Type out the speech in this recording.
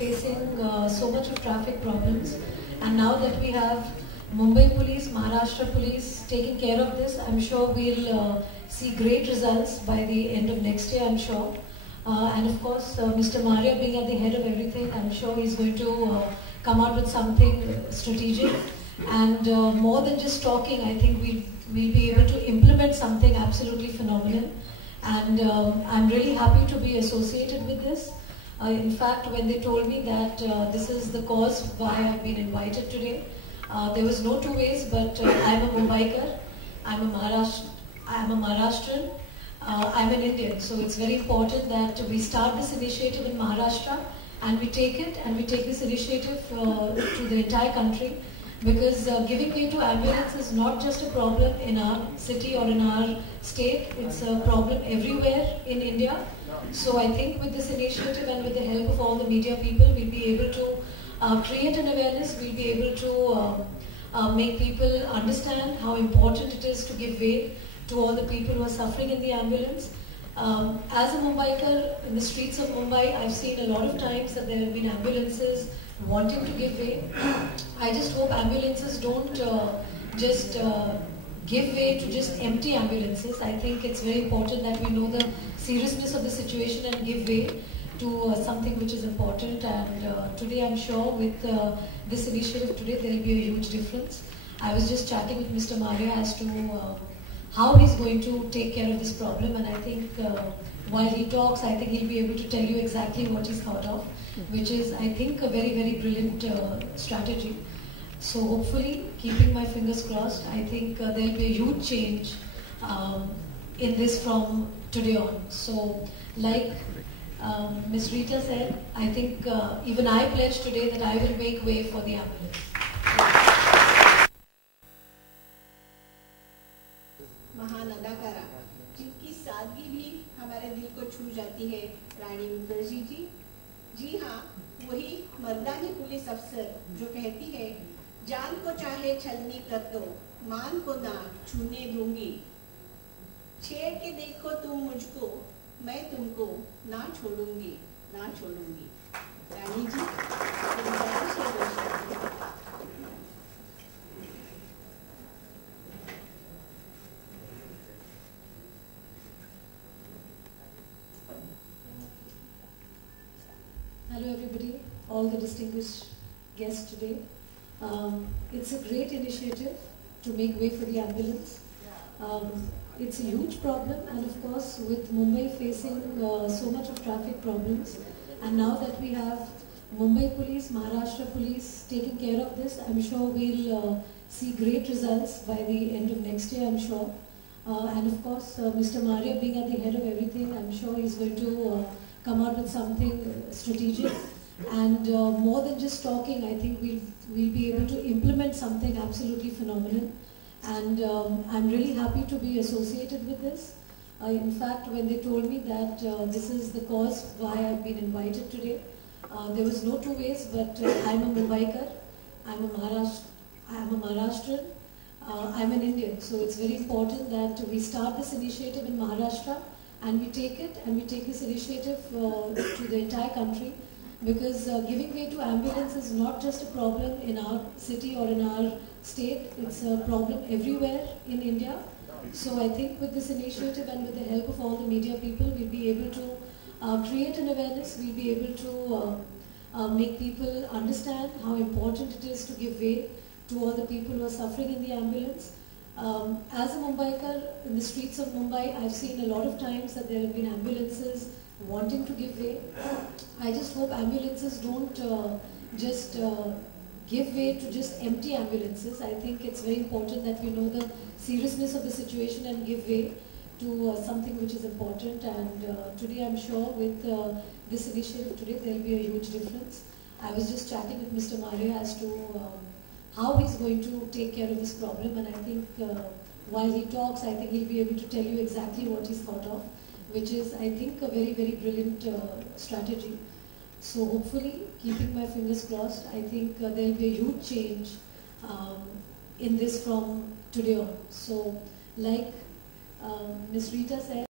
facing so much of traffic problems, and now that we have Mumbai Police, Maharashtra Police taking care of this, I'm sure we'll see great results by the end of next year, I'm sure. And of course, Mr. Maria being at the head of everything, I'm sure he's going to come out with something strategic. And more than just talking, I think we'll be able to implement something absolutely phenomenal. And I'm really happy to be associated with this. In fact, when they told me that this is the cause why I've been invited today, there was no two ways, but I'm a Mumbaiker, I'm a Maharashtrian, I'm an Indian. So it's very important that we start this initiative in Maharashtra and we take it and we take this initiative to the entire country. Because giving way to ambulance is not just a problem in our city or in our state, it's a problem everywhere in India. So I think with this initiative and with the help of all the media people, we'll be able to create an awareness, we'll be able to make people understand how important it is to give way to all the people who are suffering in the ambulance. As a Mumbaiker, in the streets of Mumbai, I've seen a lot of times that there have been ambulances wanting to give way. I just hope ambulances don't just give way to just empty ambulances. I think it's very important that we know the seriousness of the situation and give way to something which is important. And today I'm sure with this initiative today there will be a huge difference. I was just chatting with Mr. Maria as to how he's going to take care of this problem, and I think while he talks, I think he'll be able to tell you exactly what he's thought of, which is, I think, a very, very brilliant strategy. So hopefully, keeping my fingers crossed, I think there'll be a huge change in this from today on. So, like Ms. Rita said, I think even I pledge today that I will make way for the ambulance. महान अदाकारा जिनकी सादगी भी हमारे दिल को छू जाती है, रानी मुखर्जी जी। जी हाँ, वही मर्दानी पुलिस अफसर जो कहती है, जान को चाहे छलनी कर दो, मान को ना छूने दूंगी। छेड़ के देखो तुम मुझको, मैं तुमको ना छोड़ूंगी, ना छोड़ूंगी। रानी जी, Hello everybody, all the distinguished guests today. It's a great initiative to make way for the ambulance. It's a huge problem, and of course with Mumbai facing so much of traffic problems, and now that we have Mumbai Police, Maharashtra Police taking care of this, I'm sure we'll see great results by the end of next year, I'm sure. And of course Mr. Maria being at the head of everything, I'm sure he's going to come out with something strategic, and more than just talking, I think we'll be able to implement something absolutely phenomenal. And I'm really happy to be associated with this. In fact, when they told me that this is the cause why I've been invited today, there was no two ways, but I'm a Mumbaiker, I'm a Maharashtrian, I'm an Indian. So it's very important that we start this initiative in Maharashtra, and we take it and we take this initiative to the entire country, because giving way to ambulance is not just a problem in our city or in our state, it's a problem everywhere in India. So I think with this initiative and with the help of all the media people, we'll be able to create an awareness, we'll be able to make people understand how important it is to give way to all the people who are suffering in the ambulance. As a Mumbaiker, in the streets of Mumbai, I've seen a lot of times that there have been ambulances wanting to give way. I just hope ambulances don't just give way to just empty ambulances. I think it's very important that we know the seriousness of the situation and give way to something which is important. And today I'm sure with this initiative today there will be a huge difference. I was just chatting with Mr. Maria as to how he's going to take care of this problem, and I think while he talks, I think he'll be able to tell you exactly what he's thought of, which is, I think, a very, very brilliant strategy. So hopefully, keeping my fingers crossed, I think there'll be a huge change in this from today on. So like Ms. Rita said,